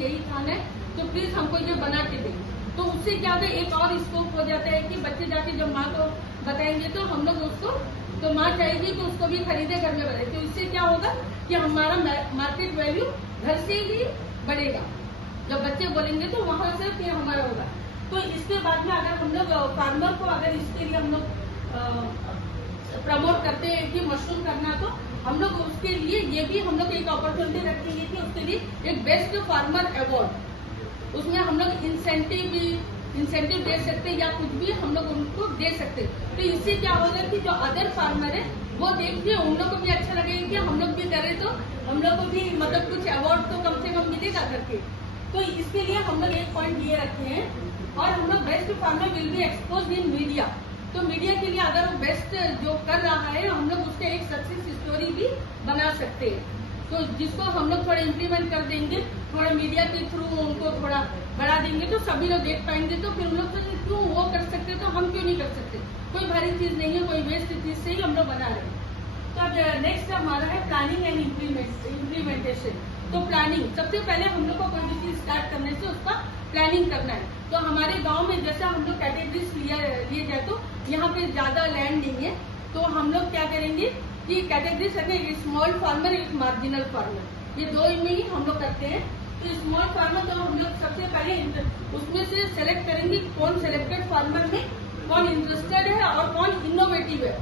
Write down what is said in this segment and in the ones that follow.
यही खाना है, तो प्लीज हमको ये बना के दें। तो उससे क्या होता है, एक और स्कोप हो जाता है कि बच्चे जाके जब माँ को बताएंगे तो हम लोग उसको, तो माँ चाहेगी कि उसको भी खरीदे, घर में बनाए। तो इससे क्या होगा कि हमारा मार्केट वैल्यू घर से ही बढ़ेगा। जब बच्चे बोलेंगे तो वहां से फिर हमारा होगा। तो इसके बाद में अगर हम लोग फार्मर को अगर इसके लिए हम लोग प्रमोट करते हैं कि मशरूम करना, तो हम लोग उसके लिए ये भी हम लोग एक अपॉर्चुनिटी रखेंगे कि उसके लिए एक बेस्ट फार्मर अवार्ड, उसमें हम लोग इंसेंटिव दे सकते हैं या कुछ भी हम लोग उनको दे सकते हैं। तो इससे क्या होगा कि जो अदर फार्मर है वो देख के उन लोग को भी अच्छा लगेगा कि हम लोग भी करें तो हम लोग को भी मतलब कुछ अवार्ड तो कम से कम मिलेगा करके। तो इसके लिए हम लोग एक पॉइंट ये रखे हैं। और हम लोग best farmer will be expose in media. तो मीडिया के लिए अगर वो बेस्ट जो कर रहा है हम लोग उसके एक सक्सेस स्टोरी भी बना सकते हैं। तो जिसको हम लोग थोड़ा इम्प्लीमेंट कर देंगे, थोड़ा मीडिया के थ्रू उनको थोड़ा बढ़ा देंगे तो सभी लोग देख पाएंगे। तो फिर हम लोग क्यों वो कर सकते तो हम क्यों नहीं कर सकते। कोई भारी चीज नहीं है, कोई वेस्ट चीज से ही हम लोग बना रहे हैं। तो अब नेक्स्ट हमारा है प्लानिंग एंड इम्प्लीमेंटेशन। तो प्लानिंग, सबसे पहले हम लोग को कोई भी चीज स्टार्ट करने से उसका प्लानिंग करना है। तो हमारे गांव में जैसा हम लोग कैटेगरीज लिए जाए तो यहाँ पे ज्यादा लैंड नहीं है, तो हम लोग क्या करेंगे कि कैटेगरीज रखें, एक स्मॉल फार्मर, एक मार्जिनल फार्मर, ये दो में ही हम लोग करते हैं। तो स्मॉल फार्मर तो हम लोग सबसे पहले उसमें से सेलेक्ट करेंगे कौन सेलेक्टेड फार्मर में कौन इंटरेस्टेड है और कौन इनोवेटिव है।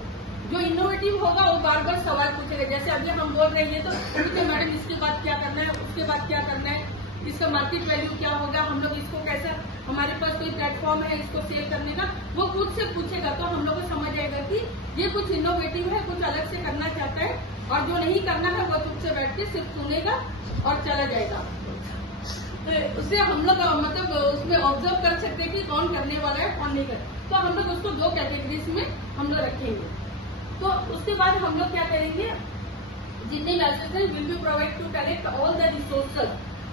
जो इनोवेटिव होगा वो बार बार सवाल पूछेगा। जैसे अभी हम बोल रहे हैं तो मैडम इसके बाद क्या करना है, उसके बाद क्या करना है, इसका मार्केट वैल्यू क्या होगा, हम लोग इसको कैसा, हमारे पास कोई प्लेटफॉर्म है इसको सेल करने का, वो खुद से पूछेगा। तो हम लोग को समझ आएगा कि ये कुछ इनोवेटिव है, कुछ अलग से करना चाहता है, और जो नहीं करना है वो खुद से बैठ के सिर्फ सुनेगा और चला जाएगा। तो उससे हम लोग मतलब उसमें ऑब्जर्व कर सकते हैं कि कौन करने वाला है कौन नहीं कर। तो हम लोग उसको दो कैटेगरीज में हम लोग रखेंगे। तो उसके बाद हम लोग क्या करेंगे, जितने licence will be provide to collect all the resources.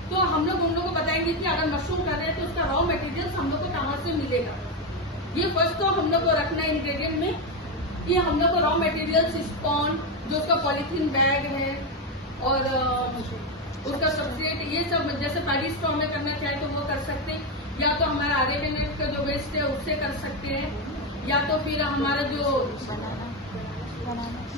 तो हम लोग उन लोगों को बताएंगे कि अगर मशरूम कर रहे हैं तो उसका रॉ मटेरियल्स हम लोग को कहाँ से मिलेगा। ये फर्स्ट तो हम लोग को रखना है इंग्रेडिएंट में कि हम लोग को रॉ मटेरियल्स स्पॉन, जो उसका पॉलीथीन बैग है और उसका सब्जेक्ट, ये सब जैसे पैडी स्ट्रॉ में करना चाहे तो वो कर सकते हैं, या तो हमारा आर्गेनिक का जो वेस्ट है उससे कर सकते हैं, या तो फिर हमारा जो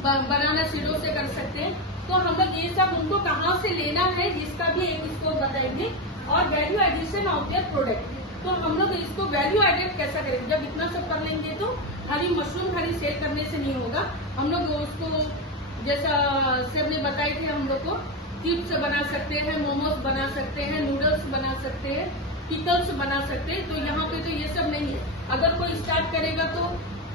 बनाना सीडो से कर सकते हैं। तो हम लोग ये सब उनको कहाँ से लेना है इसका भी एक इसको बताएंगे। और value addition of their product, तो हम लोग इसको वैल्यू एडेड कैसा करेंगे। जब इतना सब कर लेंगे तो खाली मशरूम खाली सेल करने से नहीं होगा। हम लोग उसको जैसा सर ने बताए थे, हम लोग को चिप्स बना सकते हैं, मोमोज बना सकते हैं, नूडल्स बना सकते हैं, पिकल्स बना सकते हैं। तो यहाँ पे तो ये सब नहीं है। अगर कोई स्टार्ट करेगा तो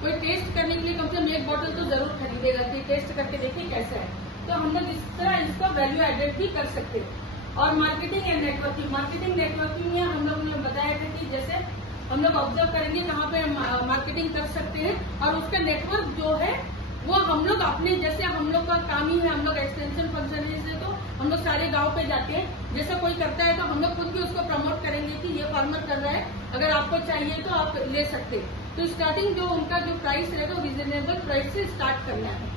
कोई टेस्ट करने के लिए कम से कम एक बोतल तो जरूर खरीदेगा कि टेस्ट करके देखिए कैसा है। तो हम लोग इस तरह इसका वैल्यू एडेड भी कर सकते हैं। और marketing and networking, marketing networking में हम लोग ने बताया था कि जैसे हम लोग ऑब्जर्व करेंगे कहाँ पे मार्केटिंग कर सकते हैं, और उसका नेटवर्क जो है वो हम लोग अपने, जैसे हम लोग का काम ही है, हम लोग एक्सटेंशन फंक्शन से तो हम लोग सारे गांव पे जाते हैं। जैसा कोई करता है तो हम लोग खुद भी उसको प्रमोट करेंगे कि ये फार्मर कर रहा है, अगर आपको चाहिए तो आप ले सकते हैं। तो स्टार्टिंग जो उनका जो प्राइस रहेगा वो रिजनेबल प्राइस से स्टार्ट करना है।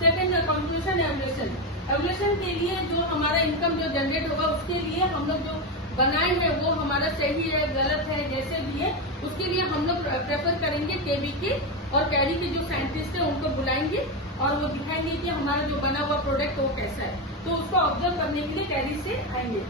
सेकेंड कंक्लूजन एवल्यूशन, एवल्यूशन के लिए जो हमारा इनकम जो जनरेट होगा उसके लिए हम लोग जो बनाएंगे वो हमारा सही है गलत है जैसे भी है, उसके लिए हम लोग प्रेफर करेंगे केवीके और कैरी के जो साइंटिस्ट है उनको बुलाएंगे और वो दिखाएंगे कि हमारा जो बना हुआ प्रोडक्ट वो कैसा है। तो उसको ऑब्जर्व करने के लिए कैरी से आएंगे।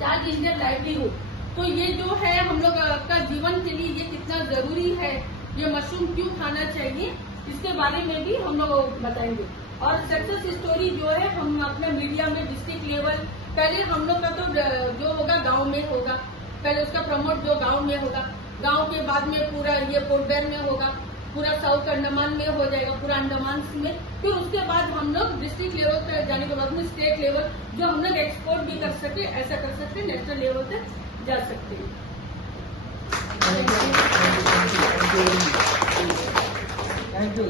चार्ज इंडियन लाइवलीहुड, तो ये जो है हम लोग का जीवन के लिए ये कितना जरूरी है, ये मशरूम क्यों खाना चाहिए, इसके बारे में भी हम लोग बताएंगे। और सक्सेस स्टोरी जो है हम अपने मीडिया में डिस्ट्रिक्ट लेवल, पहले हम लोग का तो जो होगा गांव में होगा, पहले उसका प्रमोट जो गांव में होगा, गांव के बाद में पूरा ये पोर्टब्लेयर में होगा, पूरा साउथ अंडमान में हो जाएगा, पूरा अंडमान में, फिर उसके बाद हम लोग डिस्ट्रिक्ट लेवल तक जाने के बाद में स्टेट लेवल जो हम लोग एक्सपोर्ट भी कर सके, ऐसा कर सकते हैं, नेशनल लेवल तक जा सकते हैं। Thank you.